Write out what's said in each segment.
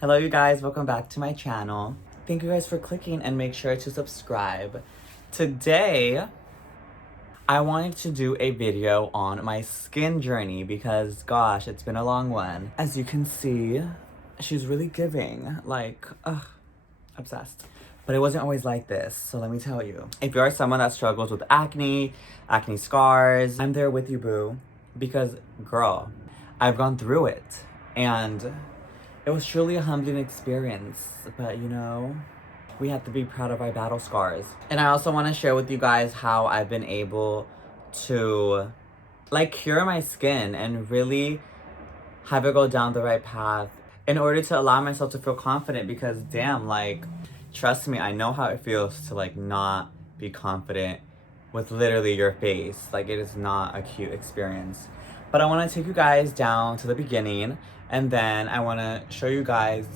Hello you guys, welcome back to my channel. Thank you guys for clicking and make sure to subscribe. Today, I wanted to do a video on my skin journey because gosh, it's been a long one. As you can see, she's really giving, obsessed. But it wasn't always like this, so let me tell you. If you are someone that struggles with acne scars, I'm there with you, boo. Because girl, I've gone through it and it was truly a humbling experience, but you know, we have to be proud of our battle scars. And I also want to share with you guys how I've been able to cure my skin and really have it go down the right path in order to allow myself to feel confident because damn, trust me, I know how it feels to not be confident with literally your face. It is not a cute experience. But I want to take you guys down to the beginning and then I want to show you guys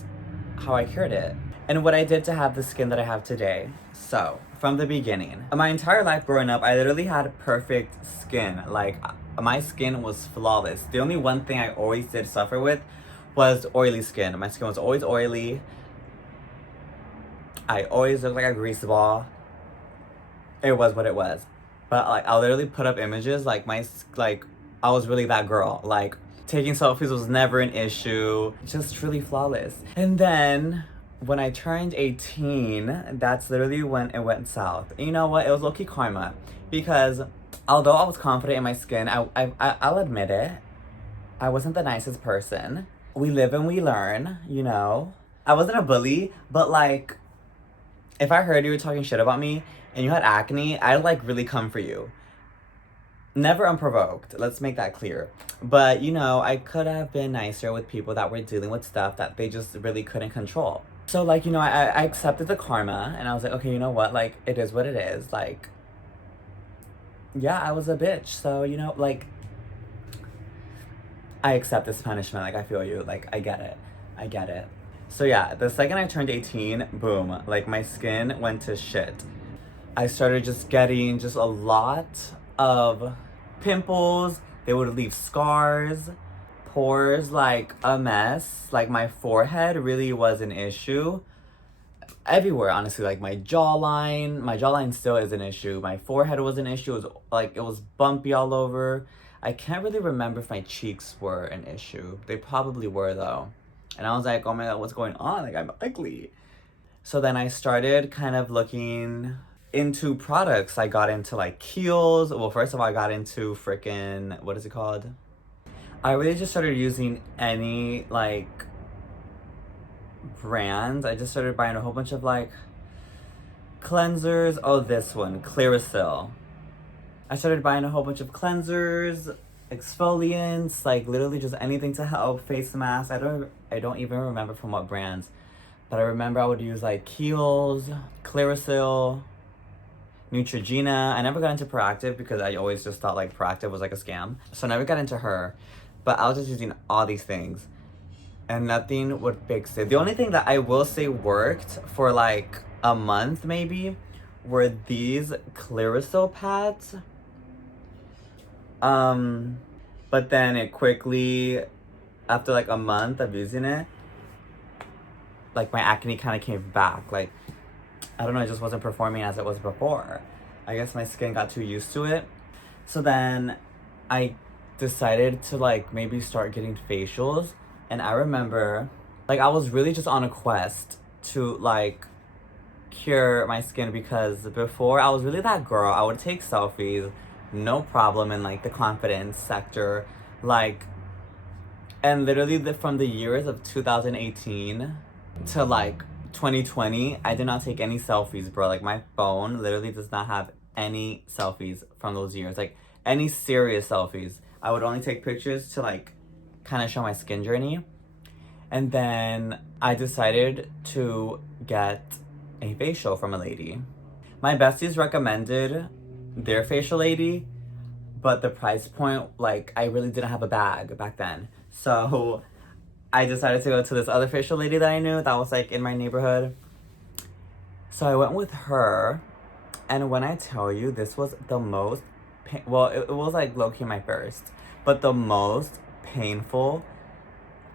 how I cured it and what I did to have the skin that I have today. So, from the beginning. My entire life growing up, I literally had perfect skin. My skin was flawless. The only one thing I always did suffer with was oily skin. My skin was always oily. I always looked like a grease ball. It was what it was. But I'll literally put up images I was really that girl. Taking selfies was never an issue. Just truly flawless. And then when I turned 18, that's literally when it went south. And you know what? It was low-key karma. Because although I was confident in my skin, I'll admit it, I wasn't the nicest person. We live and we learn, you know? I wasn't a bully, but if I heard you were talking shit about me and you had acne, I'd really come for you. Never unprovoked, let's make that clear. But, you know, I could have been nicer with people that were dealing with stuff that they just really couldn't control. So, I accepted the karma, and I was like, okay, you know what? It is what it is. Yeah, I was a bitch. So, you know, I accept this punishment. I feel you. I get it. I get it. So, yeah, the second I turned 18, boom. My skin went to shit. I started just getting just a lot of pimples. They would leave scars, pores, a mess. My forehead really was an issue everywhere, honestly. My jawline still is an issue. My forehead was an issue. It was it was bumpy all over. I can't really remember if my cheeks were an issue. They probably were though. And I was like, oh my god, what's going on? I'm ugly. So then I started kind of looking into products. I got into Kiehl's. Well, first of all, I got into freaking, what is it called? I really just started using any brands. I just started buying a whole bunch of cleansers. Oh, this one, Clearasil. I started buying a whole bunch of cleansers, exfoliants, literally just anything to help. Face masks. I don't even remember from what brands, but I remember I would use Kiehl's, Clearasil, Neutrogena. I never got into Proactive because I always just thought Proactive was a scam. So I never got into her. But I was just using all these things. And nothing would fix it. The only thing that I will say worked for a month maybe were these Clearasil pads. But then it quickly, after a month of using it, my acne kind of came back. I don't know, it just wasn't performing as it was before. I guess my skin got too used to it. So then I decided to maybe start getting facials. And I remember, I was really just on a quest to cure my skin because before I was really that girl. I would take selfies, no problem in the confidence sector. And literally from the years of 2018 to 2020, I did not take any selfies, bro. My phone literally does not have any selfies from those years. Any serious selfies. I would only take pictures to kind of show my skin journey. And then I decided to get a facial from a lady. My besties recommended their facial lady, but the price point, I really didn't have a bag back then. So I decided to go to this other facial lady that I knew that was in my neighborhood. So I went with her, and when I tell you, this was the most well, it was low-key my first, but the most painful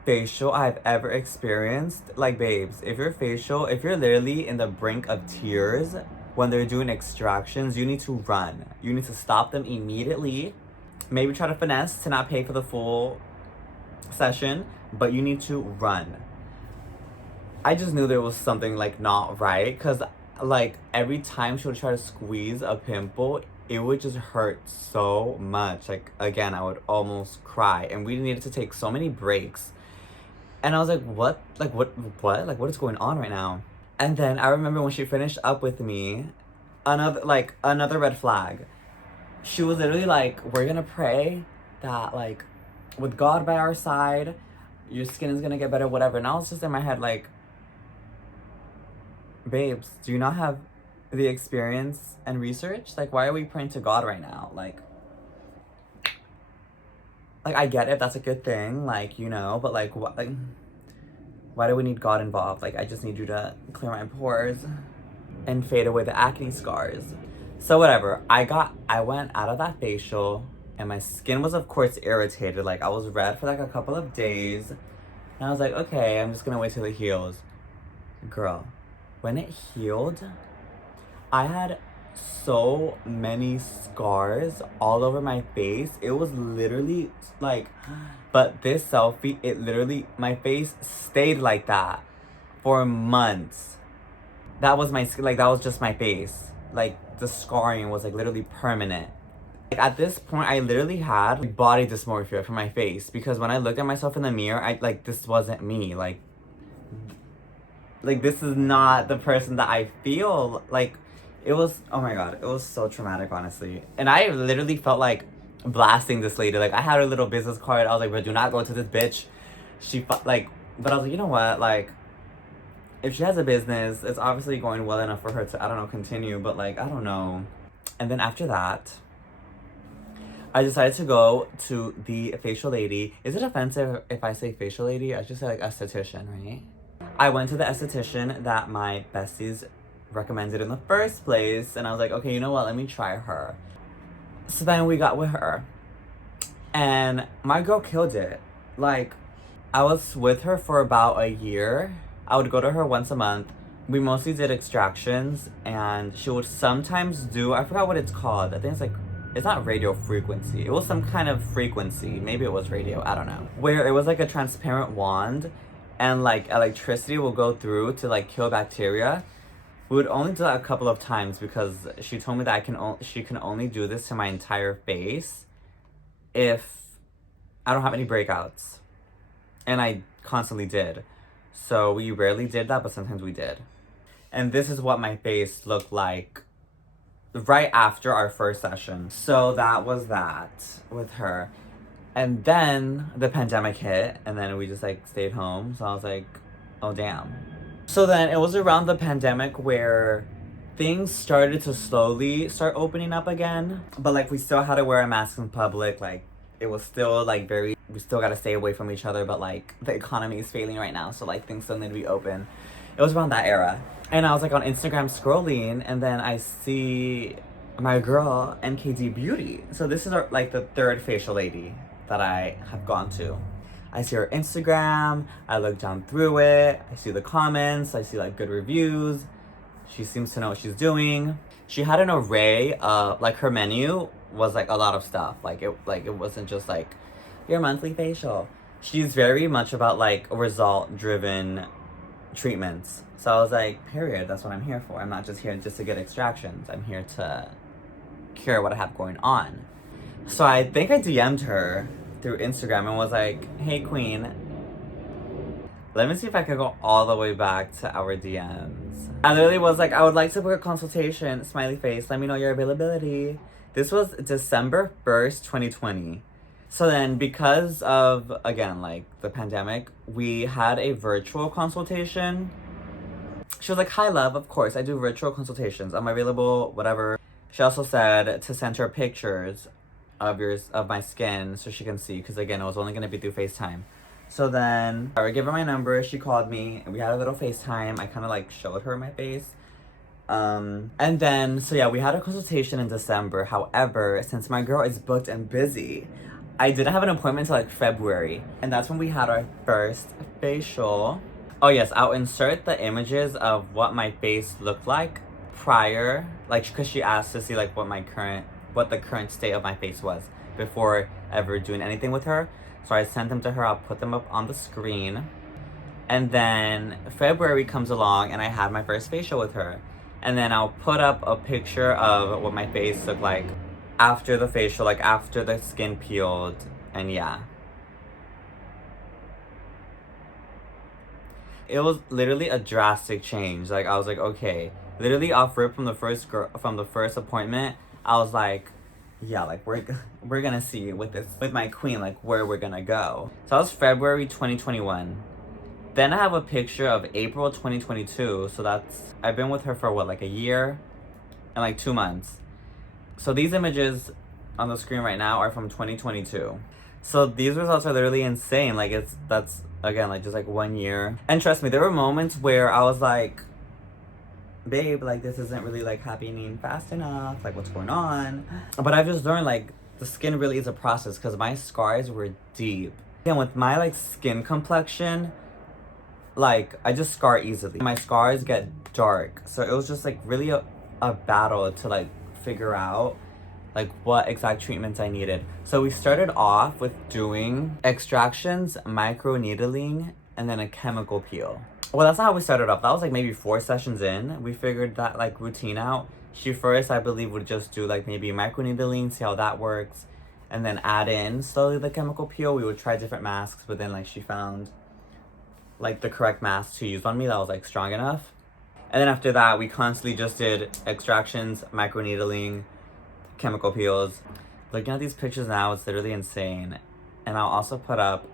facial I've ever experienced. Like, babes, if you're literally in the brink of tears when they're doing extractions, you need to run. You need to stop them immediately. Maybe try to finesse to not pay for the full session, but you need to run. I just knew there was something like not right, because like every time she would try to squeeze a pimple, it would just hurt so much. Like, again, I would almost cry, and we needed to take so many breaks. And I was like, what? Like, what is going on right now? And then I remember when she finished up with me, another red flag. She was literally like, we're gonna pray that, like, with God by our side, your skin is gonna get better, whatever. And I was just in my head like, babes, do you not have the experience and research? Like, why are we praying to God right now? Like I get it, that's a good thing, like, you know, but like, what, like, why do we need God involved? Like, I just need you to clear my pores and fade away the acne scars. So whatever, I went out of that facial, and my skin was of course irritated. Like, I was red for like a couple of days, and I was like, okay, I'm just gonna wait till it heals. Girl, when it healed, I had so many scars all over my face. It was literally like, but this selfie, it literally, my face stayed like that for months. That was my skin, like, that was just my face. Like, the scarring was like literally permanent. Like, at this point, I literally had like, body dysmorphia for my face, because when I looked at myself in the mirror, I like, this wasn't me. Like this is not the person that I feel. Like, it was, oh my god, it was so traumatic, honestly. And I literally felt like blasting this lady. Like, I had her little business card. I was like, but do not go to this bitch. Like, but I was like, you know what? Like, if she has a business, it's obviously going well enough for her to, I don't know, continue. But like, I don't know. And then after that, I decided to go to the facial lady. Is it offensive if I say facial lady? I should say like esthetician, right? I went to the esthetician that my besties recommended in the first place, and I was like, okay, you know what, let me try her. So then we got with her, and my girl killed it. Like, I was with her for about a year. I would go to her once a month. We mostly did extractions, and she would sometimes do, I forgot what it's called. I think it's like, it's not radio frequency. It was some kind of frequency. Maybe it was radio, I don't know. Where it was like a transparent wand, and like electricity will go through to like kill bacteria. We would only do that a couple of times, because she told me that she can only do this to my entire face if I don't have any breakouts. And I constantly did. So we rarely did that, but sometimes we did. And this is what my face looked like right after our first session. So that was that with her. And then the pandemic hit, and then we just like stayed home. So I was like, oh damn. So then it was around the pandemic where things started to slowly start opening up again. But like, we still had to wear a mask in public. Like, it was still like we still gotta stay away from each other, but like the economy is failing right now, so like things still need to be open. It was around that era. And I was like on Instagram scrolling, and then I see my girl NKD BEAUTY. So this is like the third facial lady that I have gone to. I see her Instagram, I look down through it, I see the comments, I see like good reviews. She seems to know what she's doing. She had an array of, like, her menu was like a lot of stuff. Like it wasn't just like your monthly facial. She's very much about like result driven treatments. So I was like, period, that's what I'm here for. I'm not just here just to get extractions. I'm here to cure what I have going on. So I think I DM'd her through Instagram and was like, hey queen, let me see if I could go all the way back to our DMs. I literally was like, I would like to book a consultation, smiley face, let me know your availability. This was December 1st, 2020. So then, because of, again, like, the pandemic, we had a virtual consultation. She was like, hi love, of course, I do virtual consultations. I'm available, whatever. She also said to send her pictures of my skin so she can see, because again, it was only gonna be through FaceTime. So then I would give her my number, she called me, and we had a little FaceTime. I kind of like showed her my face. And then, so yeah, we had a consultation in December. However, since my girl is booked and busy, I didn't have an appointment till like February, and that's when we had our first facial. Oh yes, I'll insert the images of what my face looked like prior, like, because she asked to see like what the current state of my face was before ever doing anything with her. So I sent them to her. I'll put them up on the screen. And then February comes along and I had my first facial with her. And then I'll put up a picture of what my face looked like after the facial, like after the skin peeled. And yeah. It was literally a drastic change. Like, I was like, okay. Literally off rip from the first appointment, I was like, yeah, like we're gonna see with my queen, like where we're gonna go. So that was February 2021. Then I have a picture of April 2022. So I've been with her for what, like a year and like 2 months. So these images on the screen right now are from 2022. So these results are literally insane. Like that's again like just like 1 year. And trust me, there were moments where I was like, babe, like this isn't really like happening fast enough. Like what's going on? But I've just learned like the skin really is a process because my scars were deep. And with my like skin complexion, like I just scar easily. My scars get dark. So it was just like really a battle to like figure out like what exact treatments I needed. So we started off with doing extractions, micro needling, and then a chemical peel. Well, that's not how we started off. That was like maybe 4 sessions in. We figured that like routine out. She first, I believe, would just do like maybe micro needling, see how that works, and then add in slowly the chemical peel. We would try different masks, but then like she found like the correct mask to use on me that was like strong enough. And then after that, we constantly just did extractions, micro needling, chemical peels. Looking at these pictures now, it's literally insane. And I'll also put up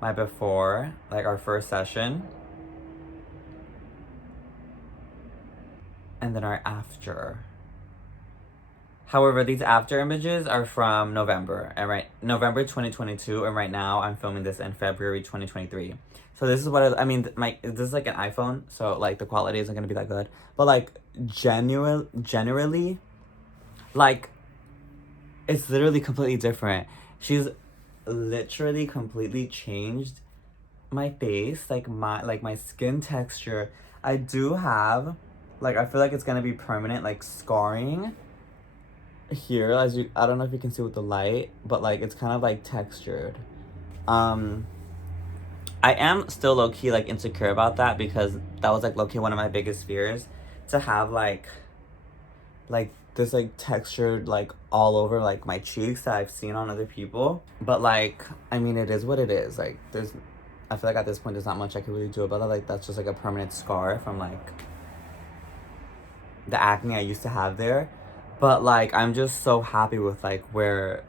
my before, like our first session, and then our after. However, these after images are from November, November 2022, and right now I'm filming this in February 2023. So this is what I mean. This is like an iPhone, so like the quality isn't gonna be that good. But like generally, like it's literally completely different. She's literally completely changed my face, like my skin texture. I do have, like, I feel like it's gonna be permanent, like scarring here, I don't know if you can see with the light, but like it's kind of like textured. I am still low-key like insecure about that because that was like low-key one of my biggest fears, to have like this like textured like all over like my cheeks that I've seen on other people. But like, I mean, it is what it is. Like I feel like at this point there's not much I can really do about it. Like that's just like a permanent scar from like the acne I used to have there. But like I'm just so happy with like where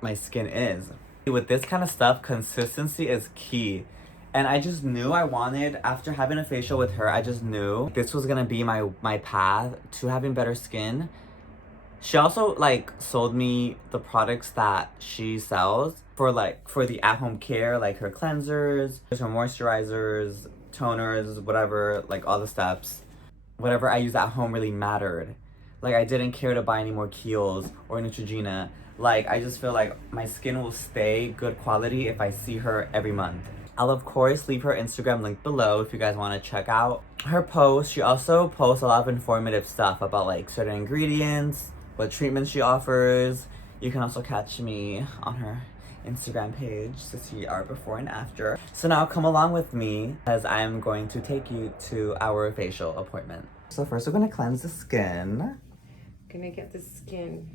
my skin is. With this kind of stuff, consistency is key. And I just knew I wanted, after having a facial with her, I just knew this was gonna be my path to having better skin. She also like sold me the products that she sells for the at-home care, like her cleansers, her moisturizers, toners, whatever, like all the steps. Whatever I use at home really mattered. Like I didn't care to buy any more Kiehl's or Neutrogena. Like I just feel like my skin will stay good quality if I see her every month. I'll of course leave her Instagram link below if you guys want to check out her posts. She also posts a lot of informative stuff about like certain ingredients, what treatments she offers. You can also catch me on her Instagram page to see our before and after. So now come along with me as I am going to take you to our facial appointment. So first we're gonna cleanse the skin. Gonna get the skin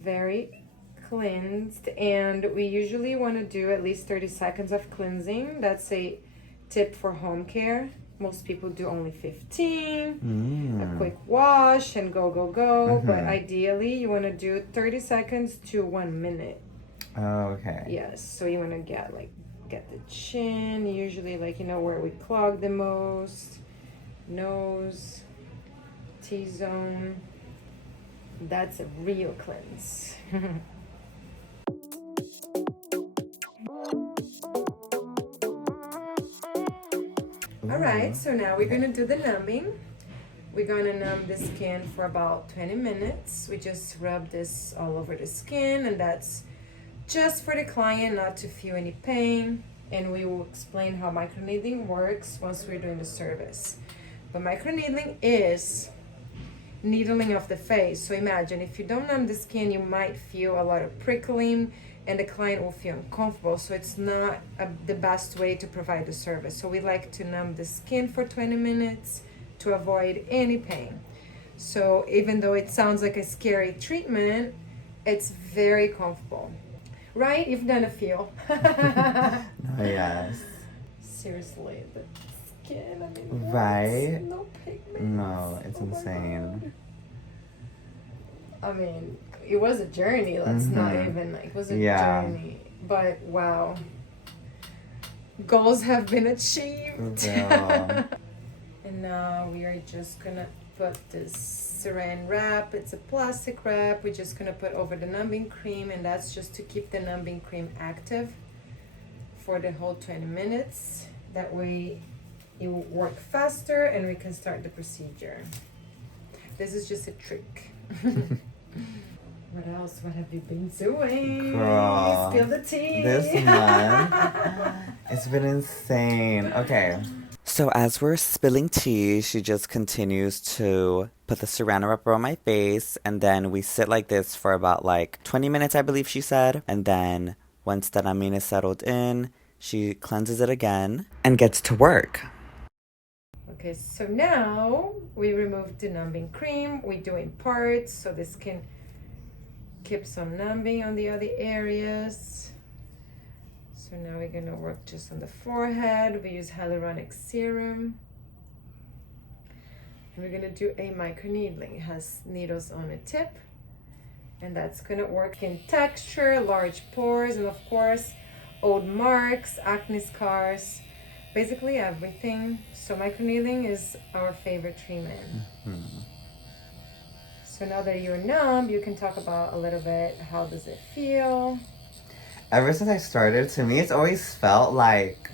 very cleansed, and we usually want to do at least 30 seconds of cleansing. That's a tip for home care. Most people do only 15, a quick wash and go. But ideally you want to do 30 seconds to 1 minute. Oh, okay. Yes, so you want to get the chin, usually like, you know, where we clog the most, nose, T-zone. That's a real cleanse. All right, so now we're gonna do the numbing. We're gonna numb the skin for about 20 minutes. We just rub this all over the skin, and that's just for the client not to feel any pain, and we will explain how microneedling works once we're doing the service. But microneedling is needling of the face. So imagine if you don't numb the skin, you might feel a lot of prickling and the client will feel uncomfortable. So it's not the best way to provide the service. So we like to numb the skin for 20 minutes to avoid any pain. So even though it sounds like a scary treatment, it's very comfortable. Right? You've done a few. Oh, yes. Seriously, the skin, I mean, right? No pigment. No, it's insane. I mean, it was a journey. Let's not even like, it was a journey. But wow, goals have been achieved. Yeah. And now we are just gonna put this saran wrap. It's a plastic wrap. We're just gonna put over the numbing cream, and that's just to keep the numbing cream active for the whole 20 minutes. That way it will work faster and we can start the procedure. This is just a trick. What else? What have you been doing? Girl, spill the tea. This month, it's been insane. Okay. So as we're spilling tea, she just continues to put the saran wrap on my face, and then we sit like this for about like 20 minutes, I believe she said. And then once the numbing is settled in, she cleanses it again and gets to work. Okay, so now we remove the numbing cream. We do in parts so the skin keep some numbing on the other areas. So now we're gonna work just on the forehead. We use hyaluronic serum. And we're gonna do a microneedling. It has needles on the tip. And that's gonna work in texture, large pores, and of course, old marks, acne scars, basically everything. So microneedling is our favorite treatment. So now that you're numb, you can talk about a little bit, how does it feel? Ever since I started, to me, it's always felt like,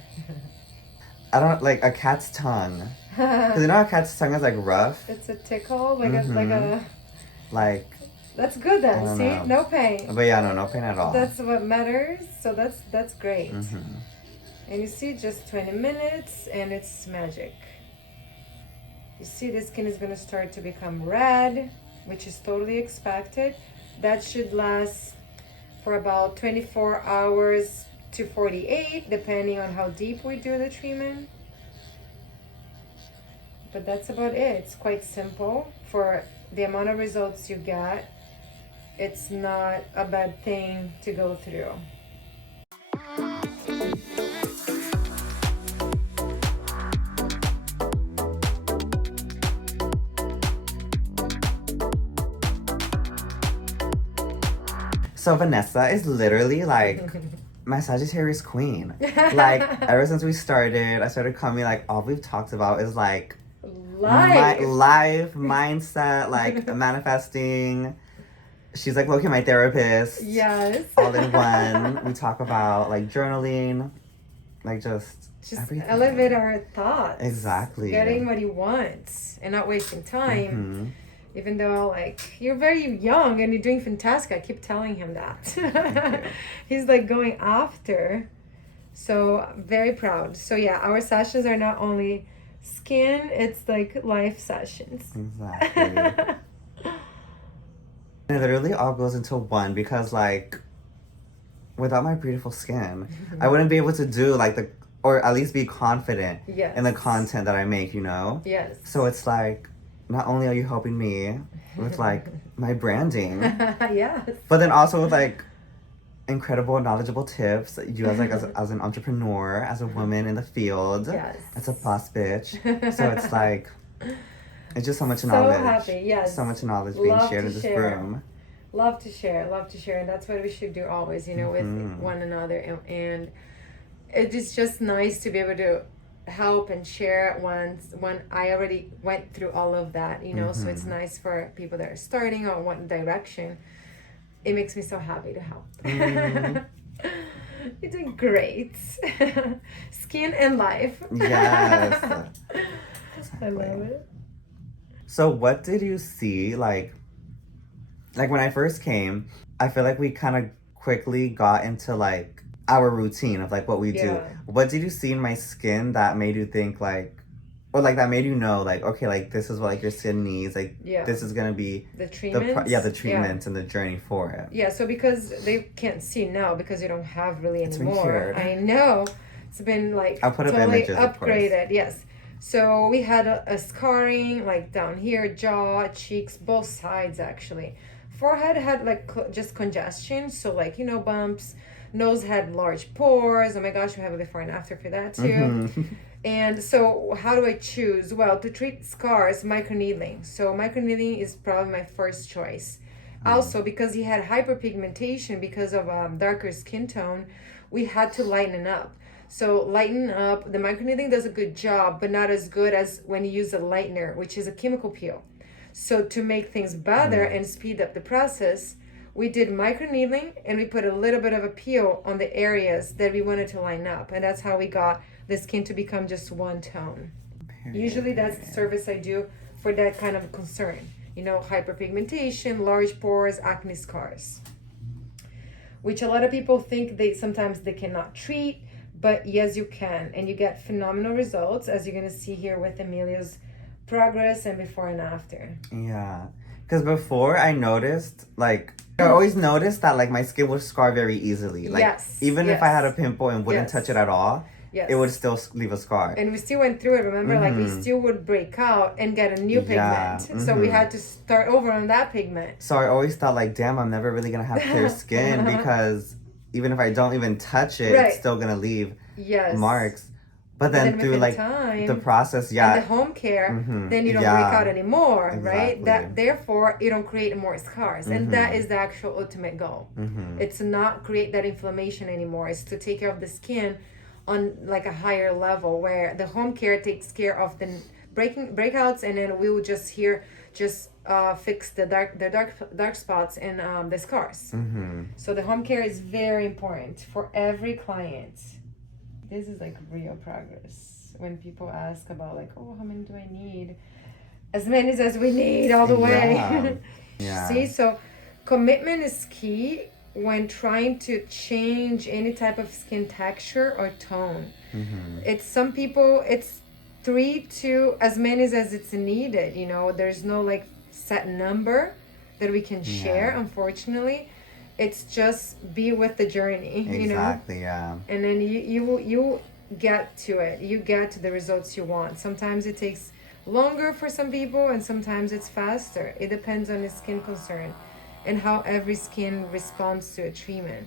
like a cat's tongue. Because you know how a cat's tongue is like rough? It's a tickle, like Like, that's good then, see? know. No pain. But yeah, no pain at all. That's what matters, so that's great. And you see, just 20 minutes and it's magic. You see the skin is gonna start to become red, which is totally expected. That should last for about 24 hours to 48, depending on how deep we do the treatment. But that's about it. It's quite simple. For the amount of results you get, it's not a bad thing to go through. So Vanessa is literally like my Sagittarius queen. Like ever since we started, I started coming, like all we've talked about is like life, mindset, like manifesting. She's like low-key my therapist. Yes. All in one. We talk about like journaling, like just everything. Elevate our thoughts. Exactly. Getting what you want and not wasting time. Even though, like, you're very young and you're doing fantastic. I keep telling him that. He's, like, going after. So, very proud. So, yeah, our sessions are not only skin, it's, like, life sessions. Exactly. It literally all goes into one because, like, without my beautiful skin, I wouldn't be able to do, like, or at least be confident in the content that I make, you know? Yes. So, it's, like, not only are you helping me with like my branding, yes, but then also with like incredible knowledgeable tips. You as an entrepreneur, as a woman in the field, as a boss bitch. So it's like it's just so much knowledge. So happy, yes. So much knowledge being shared in this room. Love to share, and that's what we should do always, you know, with one another, and it is just nice to be able to help and share when I already went through all of that, you know. So it's nice for people that are starting on one direction. It makes me so happy to help. You're doing great. Skin and life. Yes. I love it. So what did you see, like when I first came, I feel like we kind of quickly got into like our routine of like what we do. Yeah. What did you see in my skin that made you think like, or like that made you know like, okay, like this is what like your skin needs, like Yeah. this is gonna be The treatments. the treatments and the journey for it. Yeah, so because they can't see now because you don't have really It's been anymore. cured. I know. It's been like I'll put up totally images, of course. upgraded. Yes. So we had a scarring like down here, jaw, cheeks, both sides actually. Forehead had like just congestion, so like bumps. Nose had large pores. Oh my gosh, we have a before and after for that too. Mm-hmm. And so how do I choose? Well, to treat scars, microneedling. So microneedling is probably my first choice. Also, because he had hyperpigmentation because of darker skin tone, we had to lighten up. So lighten up, the microneedling does a good job, but not as good as when you use a lightener, which is a chemical peel. So to make things better and speed up the process, we did microneedling and we put a little bit of a peel on the areas that we wanted to line up. And that's how we got the skin to become just one tone. Usually that's the service I do for that kind of concern. Hyperpigmentation, large pores, acne scars. Which a lot of people think sometimes they cannot treat, but yes, you can. And you get phenomenal results, as you're going to see here with Emilio's progress and before and after. Yeah. Because before I noticed, like, I always noticed that, like, my skin would scar very easily. Like, Yes, even if I had a pimple and wouldn't yes. touch it at all, Yes. it would still leave a scar. And we still went through it, remember? Like, we still would break out and get a new pigment. So we had to start over on that pigment. So I always thought, like, damn, I'm never really going to have clear skin because even if I don't even touch it, it's still going to leave marks. But then through, like, the process, and the home care, then you don't break out anymore, right? Therefore, you don't create more scars. And that is the actual ultimate goal. It's to not create that inflammation anymore. It's to take care of the skin on, like, a higher level where the home care takes care of the breakouts, and then we will just fix the dark spots and the scars. So the home care is very important for every client. This is like real progress. When people ask about like, oh, how many do I need? As many as we need all the way. Yeah. See, so commitment is key when trying to change any type of skin texture or tone. It's some people, it's 3 to as many as it's needed. There's no like set number that we can share, unfortunately. It's just be with the journey, Exactly, yeah. And then you get to it. You get to the results you want. Sometimes it takes longer for some people and sometimes it's faster. It depends on the skin concern and how every skin responds to a treatment.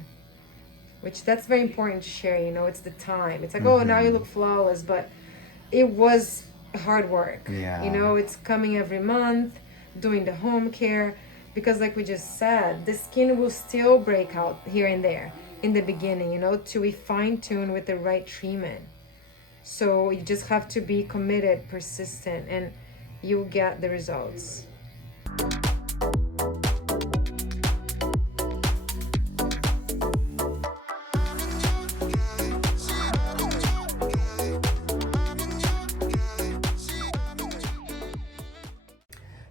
Which that's very important to share, it's the time. It's like, oh, now you look flawless, but it was hard work. Yeah. It's coming every month, doing the home care. Because like we just said, the skin will still break out here and there in the beginning, till we fine tune with the right treatment. So you just have to be committed, persistent, and you'll get the results.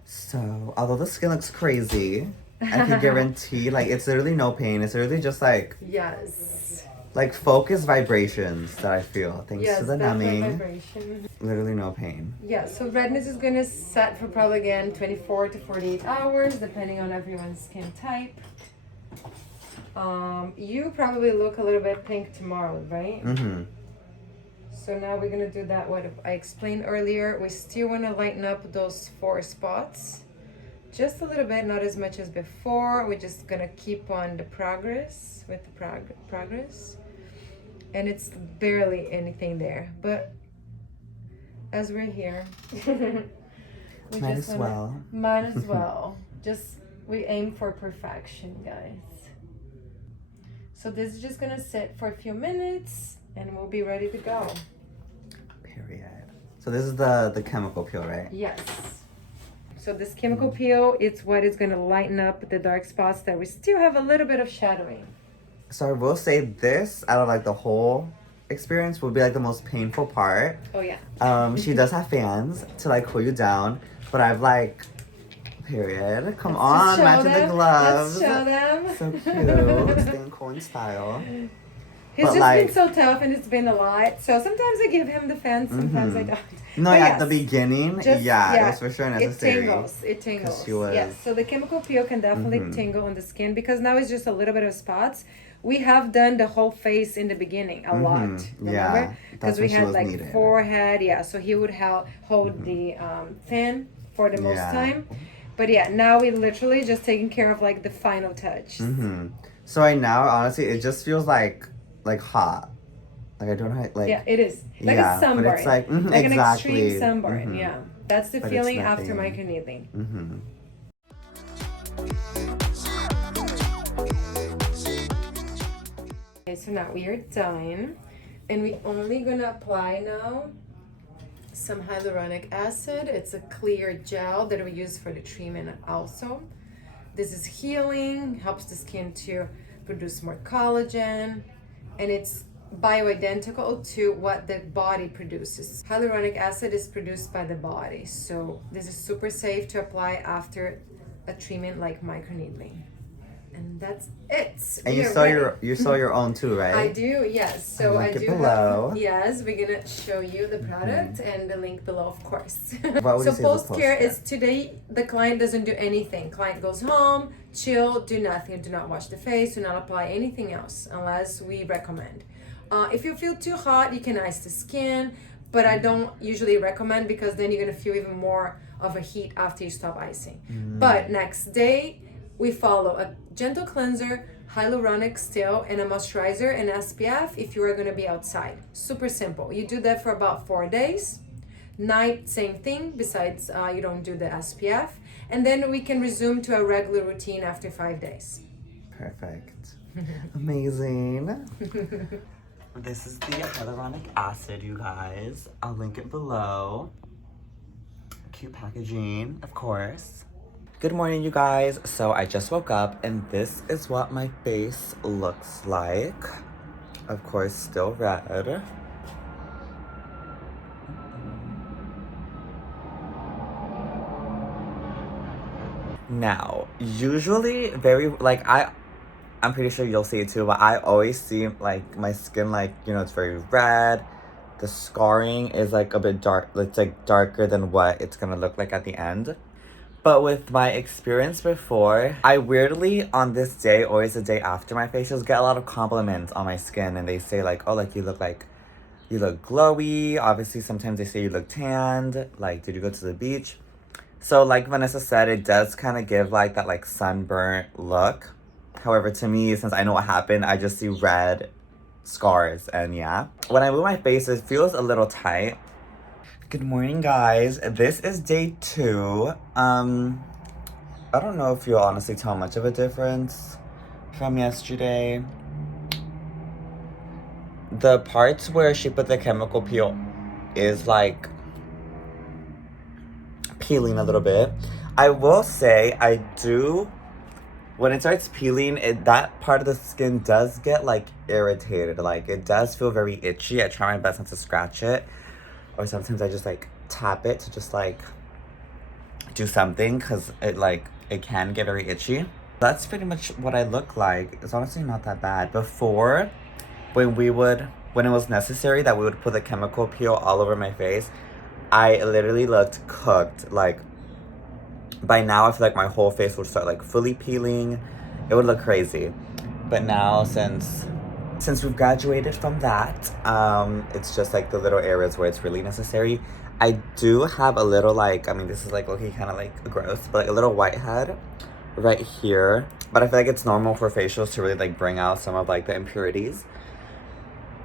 So, although the skin looks crazy, I can guarantee, like, it's literally no pain. It's literally just, like... Yes. Like, focused vibrations that I feel. Thanks to the numbing. Vibration. Literally no pain. Yeah, so redness is going to set for probably, again, 24 to 48 hours, depending on everyone's skin type. You probably look a little bit pink tomorrow, right? So now we're going to do that, what I explained earlier. We still want to lighten up those 4 spots. Just a little bit, not as much as before. We're just going to keep on the progress, with the progress. And it's barely anything there. But as we're here, we might as well. Just, we aim for perfection, guys. So this is just going to sit for a few minutes. And we'll be ready to go. Period. So this is the chemical peel, right? Yes. So this chemical peel, it's what is going to lighten up the dark spots that we still have a little bit of shadowing. So I will say this, out of like the whole experience, would be like the most painful part. Oh yeah. She does have fans to like cool you down, but I've like Period. Come Let's on, just show matching the them. gloves. Let's show them. So cute. Staying cool in style. He's But, just like- been so tough and it's been a lot. So sometimes I give him the fence, sometimes I don't. No, But at the yes, beginning, yeah, it was for sure necessary. It tingles. 'Cause she was- Yes, so the chemical peel can definitely tingle on the skin because now it's just a little bit of spots. We have done the whole face in the beginning a lot, remember? Yeah, Because that's we when she had was like needed. forehead, yeah. So he would hold the fan for the most Yeah. time. But yeah, now we literally just taking care of like the final touch. So right now, honestly, it just feels like hot. Like I don't know, like Yeah, it is like yeah, a sunburn, but it's like, like an exactly. extreme sunburn. Yeah, that's the But it's feeling after nothing. microneedling. Okay, so now we are done, and we only gonna apply now some hyaluronic acid. It's a clear gel that we use for the treatment also. This is healing, helps the skin to produce more collagen, and it's bioidentical to what the body produces. Hyaluronic acid is produced by the body, so this is super safe to apply after a treatment like microneedling. And that's it. And We you are saw ready. you saw your own too, right? I do, yes. So I Link it do below. have, yes, we're gonna show you the product and the link below, of course. What would So you say is the post-care post-care? is today the client doesn't do anything. Client goes home, chill, do nothing, do not wash the face, do not apply anything else unless we recommend. If you feel too hot, you can ice the skin, but I don't usually recommend because then you're gonna feel even more of a heat after you stop icing. But next day, we follow a gentle cleanser, hyaluronic still, and a moisturizer and SPF if you are going to be outside. Super simple. You do that for about 4 days. Night, same thing, besides you don't do the SPF. And then we can resume to a regular routine after 5 days. Perfect. Amazing. This is the hyaluronic acid, you guys. I'll link it below. Cute packaging, of course. Good morning, you guys. So I just woke up and this is what my face looks like. Of course, still red. Now, usually I'm pretty sure you'll see it too, but I always see like my skin like, you know, it's very red. The scarring is like a bit dark, it's like darker than what it's gonna look like at the end. But with my experience before, I weirdly, on this day, always the day after my facials, get a lot of compliments on my skin. And they say like, oh, like you look glowy. Obviously, sometimes they say you look tanned. Like, did you go to the beach? So like Vanessa said, it does kind of give like that like sunburnt look. However, to me, since I know what happened, I just see red scars and yeah. When I move my face, it feels a little tight. Good morning, guys. This is day 2. I don't know if you'll honestly tell much of a difference from yesterday. The parts where she put the chemical peel is like peeling a little bit. I will say when it starts peeling, that part of the skin does get like irritated. Like it does feel very itchy. I try my best not to scratch it. Or sometimes I just like tap it to just like do something because it can get very itchy. That's pretty much what I look like. It's honestly not that bad. Before, when it was necessary that we would put the chemical peel all over my face, I literally looked cooked. Like by now I feel like my whole face would start like fully peeling. It would look crazy. But now since we've graduated from that, it's just like the little areas where it's really necessary. I do have a little like, I mean, this is like looking kind of like gross, but like a little whitehead right here. But I feel like it's normal for facials to really like bring out some of like the impurities.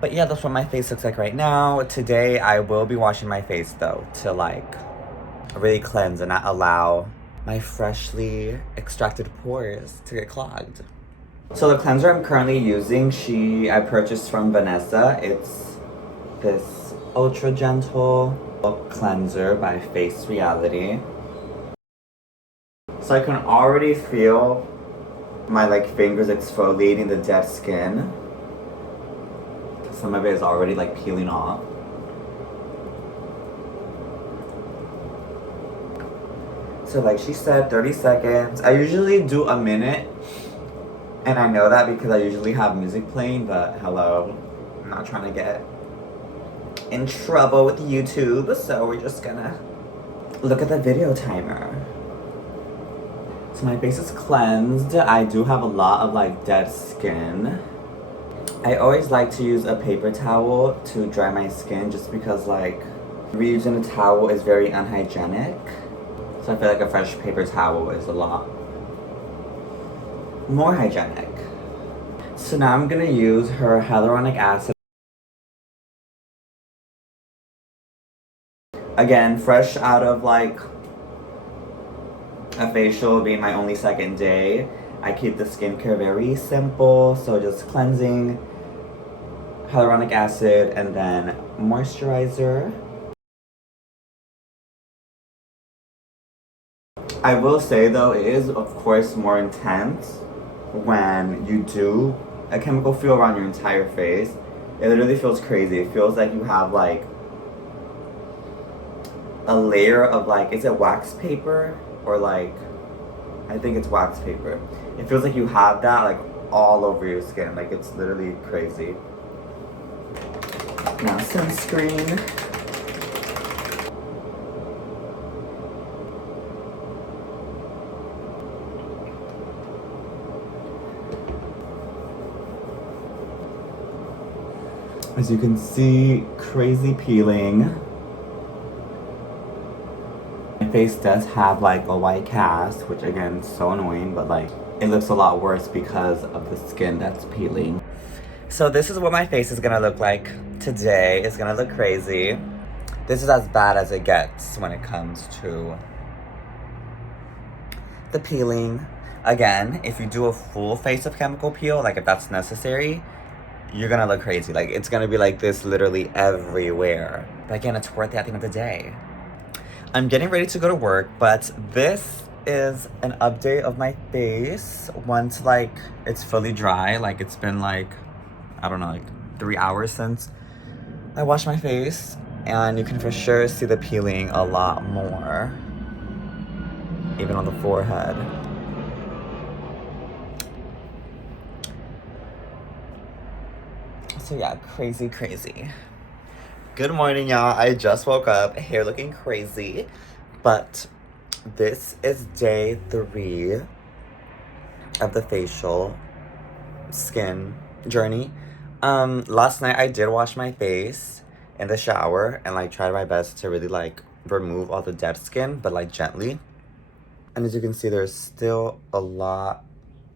But yeah, that's what my face looks like right now. Today, I will be washing my face though to like really cleanse and not allow my freshly extracted pores to get clogged. So the cleanser I'm currently using, I purchased from Vanessa. It's this ultra gentle cleanser by Face Reality. So I can already feel my like fingers exfoliating the dead skin. Some of it is already like peeling off. So like she said, 30 seconds. I usually do a minute. And I know that because I usually have music playing, but hello, I'm not trying to get in trouble with YouTube, so we're just gonna look at the video timer. So my face is cleansed. I do have a lot of like dead skin. I always like to use a paper towel to dry my skin just because like reusing a towel is very unhygienic. So I feel like a fresh paper towel is a lot more hygienic. So now I'm gonna use her hyaluronic acid. Again, fresh out of like a facial being my only second day. I keep the skincare very simple, so just cleansing, hyaluronic acid, and then moisturizer. I will say though, it is of course more intense when you do a chemical peel around your entire face. It literally feels crazy. It feels like you have like a layer of like, is it wax paper? Or like, I think it's wax paper. It feels like you have that like all over your skin. Like it's literally crazy. Now sunscreen. As you can see, crazy peeling. My face does have like a white cast, which again is so annoying, but like it looks a lot worse because of the skin that's peeling. So this is what my face is gonna look like today. It's gonna look crazy. This is as bad as it gets when it comes to the peeling. Again, if you do a full face of chemical peel, like if that's necessary, you're gonna look crazy. Like it's gonna be like this literally everywhere. But again, it's worth it at the end of the day. I'm getting ready to go to work, but this is an update of my face once like it's fully dry. Like it's been like, I don't know, like 3 hours since I washed my face, and you can for sure see the peeling a lot more, even on the forehead. So yeah, crazy, crazy. Good morning, y'all. I just woke up, hair looking crazy, but this is day 3 of the facial skin journey. Last night I did wash my face in the shower and like tried my best to really like remove all the dead skin, but like gently. And as you can see, there's still a lot.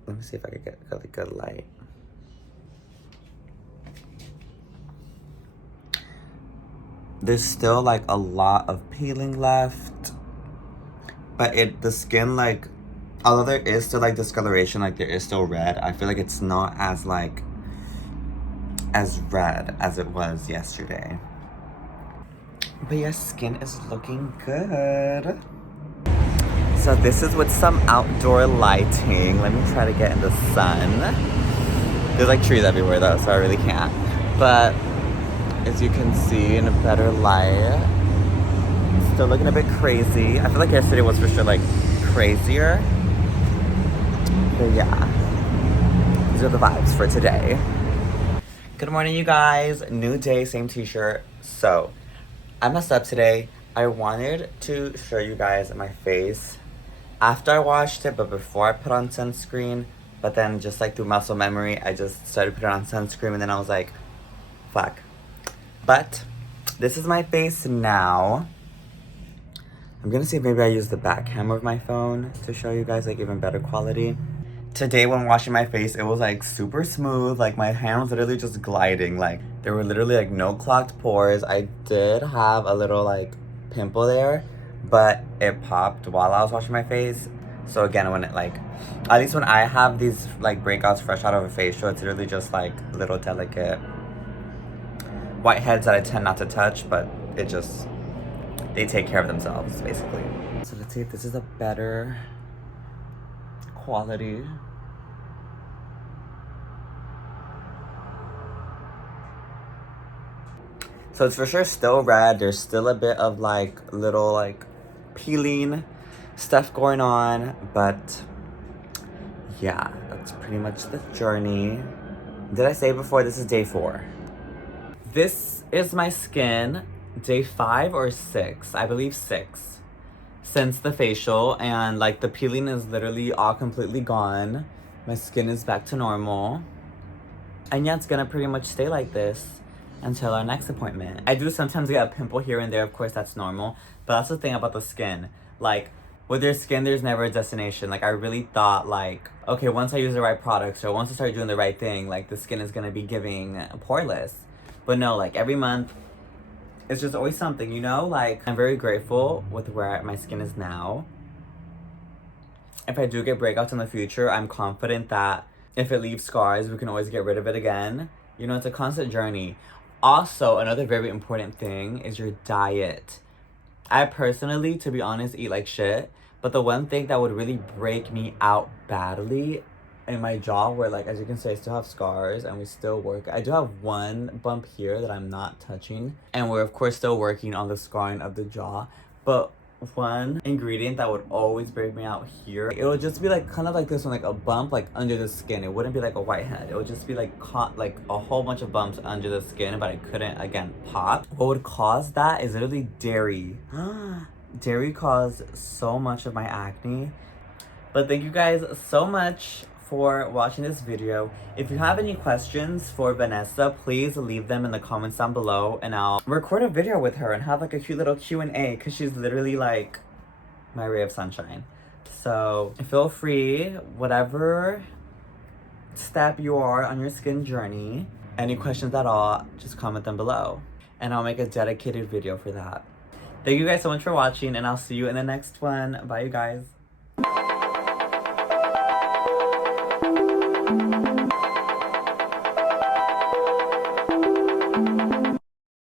Let me see if I can get really good light. There's still like a lot of peeling left, but the skin, like, although there is still like discoloration, like there is still red, I feel like it's not as like as red as it was yesterday. But yeah, skin is looking good. So this is with some outdoor lighting. Let me try to get in the sun. There's like trees everywhere though, so I really can't. But as you can see, in a better light. Still looking a bit crazy. I feel like yesterday was for sure like crazier. But yeah, these are the vibes for today. Good morning, you guys. New day, same t-shirt. So I messed up today. I wanted to show you guys my face after I washed it, but before I put on sunscreen. But then just like through muscle memory, I just started putting on sunscreen, and then I was like, fuck. But this is my face now. I'm gonna see if maybe I use the back camera of my phone to show you guys like even better quality. Today when washing my face, it was like super smooth. Like my hand was literally just gliding. Like there were literally like no clogged pores. I did have a little like pimple there, but it popped while I was washing my face. So again, when it like, at least when I have these like breakouts fresh out of a facial, it's literally just like little delicate whiteheads that I tend not to touch, but it just, they take care of themselves, basically. So let's see if this is a better quality. So it's for sure still red. There's still a bit of like little like peeling, stuff going on, but yeah, that's pretty much the journey. Did I say before, this is day 4? This is my skin, day 5 or 6, I believe 6, since the facial, and like the peeling is literally all completely gone. My skin is back to normal. And yeah, it's gonna pretty much stay like this until our next appointment. I do sometimes get a pimple here and there, of course that's normal, but that's the thing about the skin. Like, with your skin, there's never a destination. Like, I really thought, like, okay, once I use the right products or once I start doing the right thing, like, the skin is gonna be giving poreless. But no, like, every month, it's just always something, you know? Like, I'm very grateful with where my skin is now. If I do get breakouts in the future, I'm confident that if it leaves scars, we can always get rid of it again. You know, it's a constant journey. Also, another very important thing is your diet. I personally, to be honest, eat like shit. But the one thing that would really break me out badly in my jaw, where like, as you can see, I still have scars and we still work. I do have one bump here that I'm not touching. And we're of course still working on the scarring of the jaw. But one ingredient that would always break me out here, it would just be like kind of like this one, like a bump like under the skin. It wouldn't be like a whitehead. It would just be like caught like a whole bunch of bumps under the skin, but I couldn't again pop. What would cause that is literally dairy. Dairy caused so much of my acne. But thank you guys so much for watching this video. If you have any questions for Vanessa, please leave them in the comments down below and I'll record a video with her and have like a cute little Q&A because she's literally like my ray of sunshine. So feel free, whatever step you are on your skin journey, any questions at all, just comment them below and I'll make a dedicated video for that. Thank you guys so much for watching and I'll see you in the next one. Bye you guys.